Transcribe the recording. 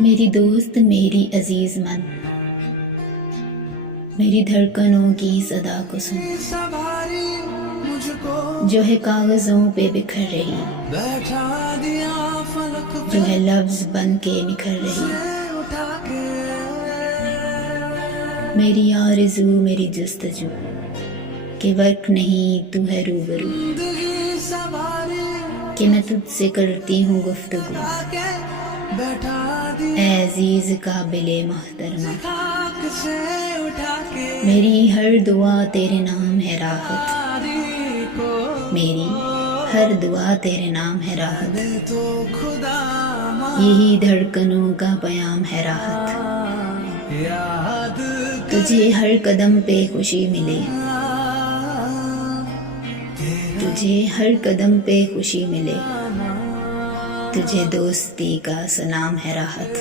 मेरी दोस्त, मेरी अजीज मन, मेरी धड़कनों की सदा को सुन, जो है कागजों पे बिखर रही, जो है लफ्ज बन के निखर रही। मेरी आरज़ू, मेरी जस्तजू कि वक्त नहीं तू है रूबरू, कि मैं तुझसे करती हूँ गुफ्तगू। ऐ अजीज काबिले मोहतरमा, मेरी हर दुआ तेरे नाम है राहत, मेरी हर दुआ तेरे नाम है राहत। यही धड़कनों का पयाम है राहत, तुझे हर कदम पे खुशी मिले, तुझे हर कदम पे खुशी मिले, तुझे दोस्ती का सलाम है राहत।